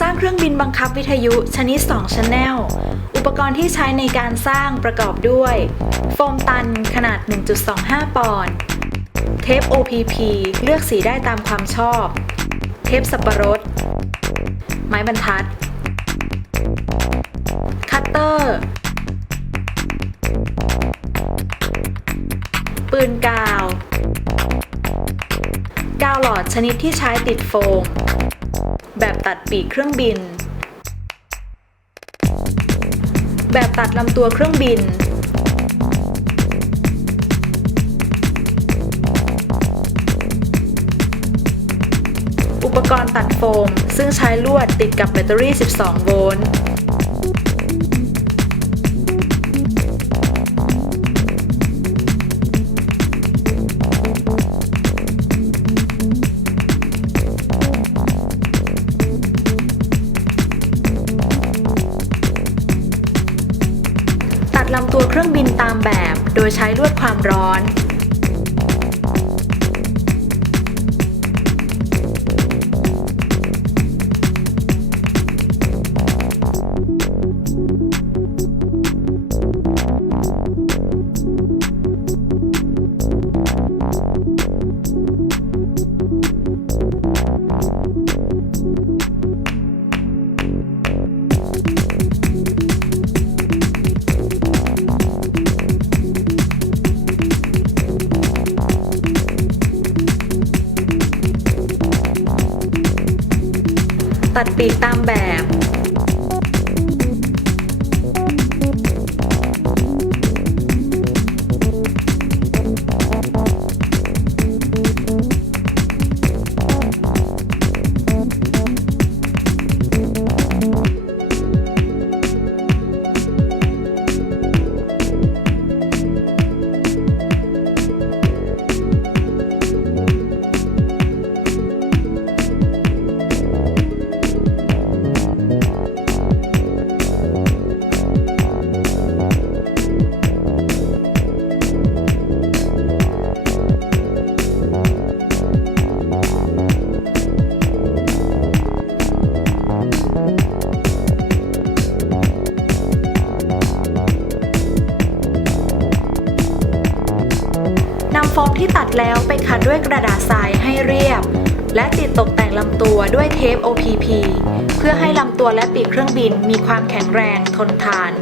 สร้างเครื่องบินบังคับวิทยุชนิด2 แชนแนล อุปกรณ์ที่ใช้ในการสร้างประกอบด้วยโฟมตันขนาด 1.25 ปอนด์เทป OPP เลือกสีได้ตามความชอบเทปสับปะรดไม้บรรทัดคัตเตอร์ปืนกาวหลอดชนิดที่ใช้ติดโฟมแบบตัดปีกเครื่องบินแบบตัดลำตัวเครื่องบินอุปกรณ์ตัดโฟมซึ่งใช้ลวดติดกับแบตเตอรี่ 12 โวลต์ลำตัวเครื่องบินตามแบบโดยใช้ลวดความร้อนตัดปีกตามแบบนำโฟมที่ตัดแล้วไปขัดด้วยกระดาษทรายให้เรียบและติดตกแต่งลำตัวด้วยเทป OPP เพื่อให้ลำตัวและปีกเครื่องบินมีความแข็งแรงทนทาน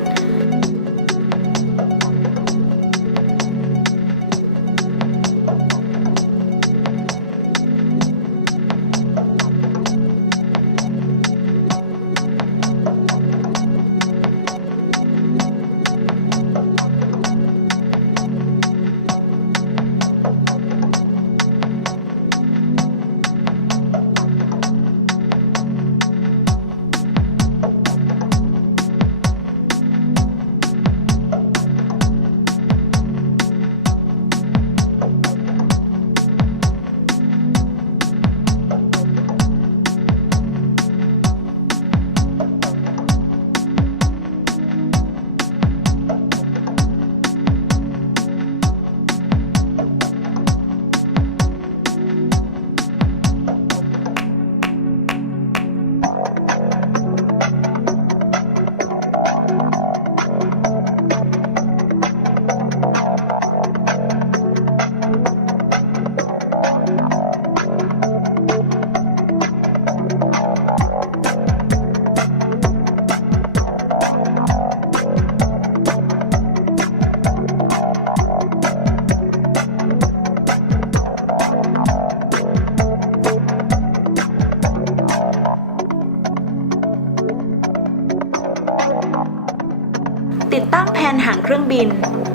ติดตั้งแผนหางเครื่องบิน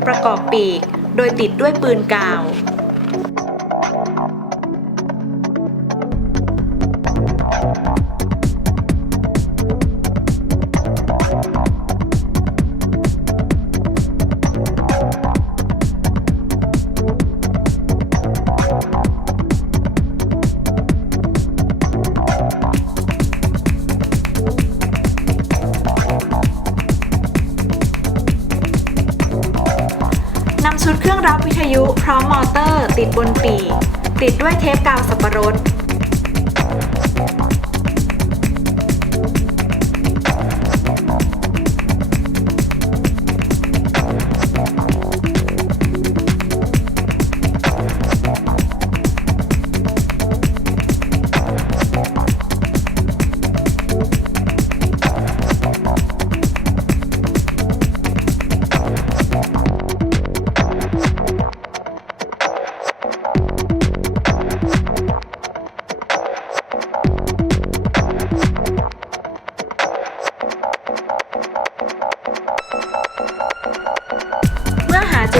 ประกอบปีกโดยติดด้วยปืนกาวชุดเครื่องรับวิทยุพร้อมมอเตอร์ติดบนปีกติดด้วยเทปกาวสับปะรด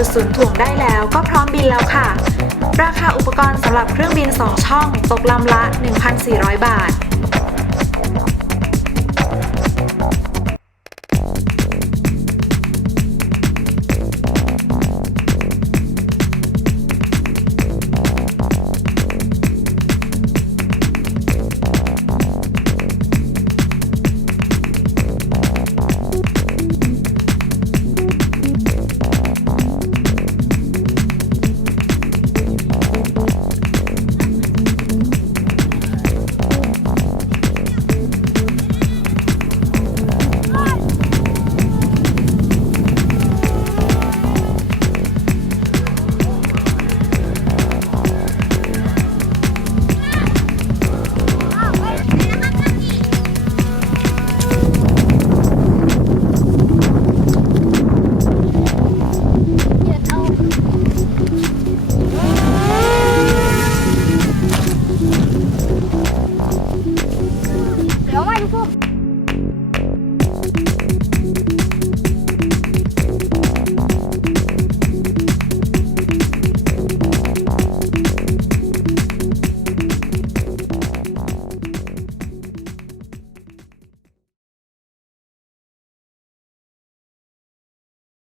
1.0 ถ่วงได้แล้วก็พร้อมบินแล้วค่ะราคาอุปกรณ์สำหรับเครื่องบิน2ช่องตกลำละ 1,400 บาท